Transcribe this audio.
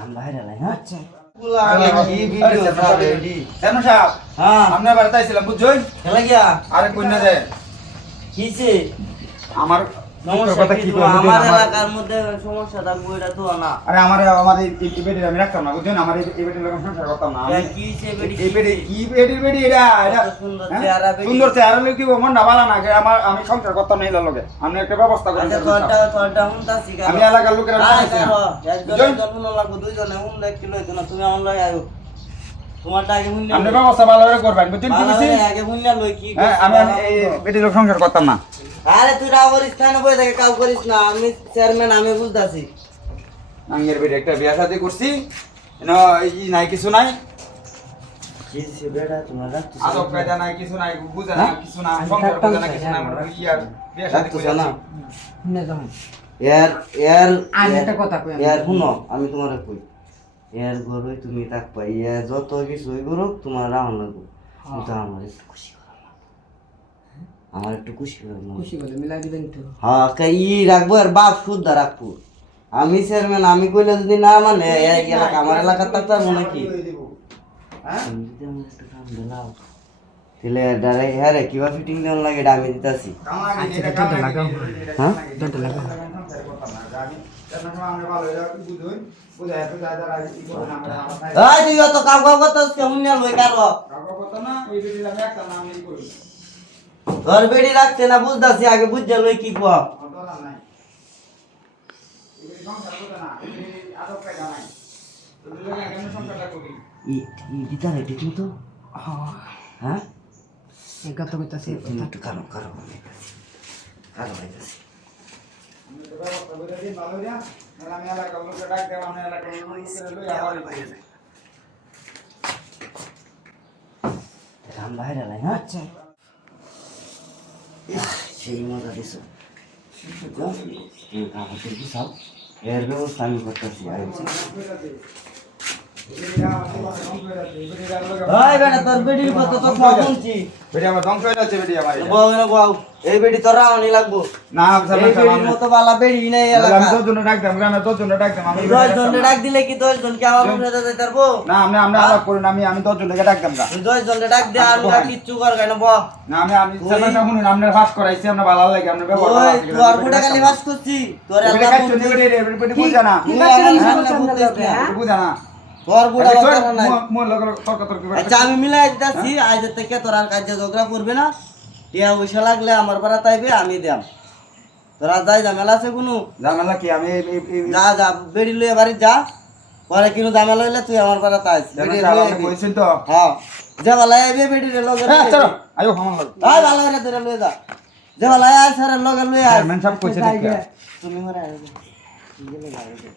কাম বাইরে লাই হ্যাঁ আচ্ছা কি ভিডিও সাবে রেডি জানো সাহেব হ্যাঁ আপনার বাড়িতে আইছিলাম বুঝছই খেলা গিয়া আরে কই না যায় কিছে আমার সমস্যা কথা কি কি তো কইবো আমার এলাকার মধ্যে সমস্যাটা বইটা তো না আরে আমার এই বেডি আমি রাখতাম না বুঝছেন আমার এই বেডি লোক সংসার করতাম না এ কি সে বেডি এই বেডি কি বেডি এটা এটা কত সুন্দর হ্যাঁ? চেহারা বেডি সুন্দর চেহারা লোক কি মন না ভালো না যে আমি সংসার করতাম না এলার লগে আমি একটা ব্যবস্থা করে আচ্ছা তোরটা হুনতা শিখা আমি এলাকার লোকের একজন হুন লাগবো দুইজনে হুন এক কিলো হইতো না তুমি আমার লয় আয়ো তোমারটা আগে হুন আপনি ব্যবস্থা ভালো করে করবেন বুঝছেন কি বুঝছি আগে হুন না লই কি হ্যাঁ আমি এই বেডি লোক সংসার করতাম না আরে তুই রাগ করিস না বই থেকে কাউ করিস না আমি চেয়ারম্যান আমি বুঝতাছি আঙ্গের বেডি একটা বিয়া শাদী করছি না এই নাই কিছু নাই কি সে বেটা তোমার রাখছিস আদব কায়দা নাই কিছু নাই বুঝে না কিছু না সংসার বুঝে না কিছু না আমার ইয়ার বিয়া শাদী রাখছিস করে না শুনে যাও এর আমি একটা কথা কই এর শুনো আমি তোমারে কই এর ঘরে তুমি থাকবা ইয়া যত কিছু হই করো তোমার রাহন লাগবে কিন্তু আমার একটু খুশি করো আমার একটু খুশি করো খুশি করে মিলাই দিবেন তো হ্যাঁ ই রাখবো আর বাপ শুদ্ধ রাখবো আমি চেয়ারম্যান আমি কইলে যদি না মানে এই এলাকা আমার এলাকার থাকতে মনে কি হ্যাঁ তুমি যদি আমার একটু কাম দিলাও তাহলে ডারে হ্যাঁ রে কিবা ফিটিং দেওয়ার লাগে এটা আমি দিতাছি আচ্ছা তো লাগাও হ্যাঁ তো লাগাও এই তুই তো কাম কাম করতেছ কেমন নিয়ে লই কারো তোর বেড়ি রাখতে না বুঝতাছি আগে বুঝতে লই কি কো ই দিতারে ঠিক মতো হ্যাঁ এই কথা কইতাছি তুমি একটু কারো কারো কারো হইতাছি কাম বাইরে লাই হ্যাঁ আচ্ছা সেই মজা দিছো আমাকে কি সব এর ব্যবস্থা আমি করতেছি ভাই বেটা তোর বেডির কত তো সব শুনছি বেটি আমার ধ্বংস হয়ে যাচ্ছে বেটি আমার বউ না বউ এই বেডি তোর রাওনি লাগবো না এই বেডির মতো বালা বেডি নাই এলাকা আমি 10 জনে ডাকতাম গ্রামে 10 জনে ডাকতাম আমি 10 জন ডাক দিলে কি 10 জন কি আমার মনে যেতে পারবো না আমি আলাপ করি না আমি 10 জনকে ডাকতাম না 10 জন ডাক দে আর কিচ্ছু কর কেন ব না আমি সেটা শুনুন আপনার ফাঁস করাইছি আপনার ভালো লাগে আপনার ব্যবহার ওই তোর বুড়া খালি বাস করছি তোর এটা এলাকা কাজ চলবে রে বেটি বুঝা না বুঝা না তোর বুড়া কথা নাই মোর লগর তর্ক তর্ক করে আচ্ছা আমি মিলাই দিতাছি আজ থেকে তোর আর কাজ ঝগড়া করবে না টিয়া পয়সা লাগলে আমার পাড়া তাইবে আমি দেম তোরা যাই ঝামেলা আছে কোনো জানালা কি আমি যা যা বেড়ি লইয়া বাড়ি যা পরে কিনো ঝামেলা হইলে তুই আমার পাড়া তাইস বেড়ি লইয়া আইবি কইছেন তো হ্যাঁ যে ভালো আইবে বেড়ি রে লগে হ্যাঁ চলো আয়ো হামান লগ আই ভালো রে তোরা লইয়া যা যে ভালো আয় স্যার লগে লইয়া আয় চেয়ারম্যান সাহেব কইছে ঠিক তুমি মরে আইবে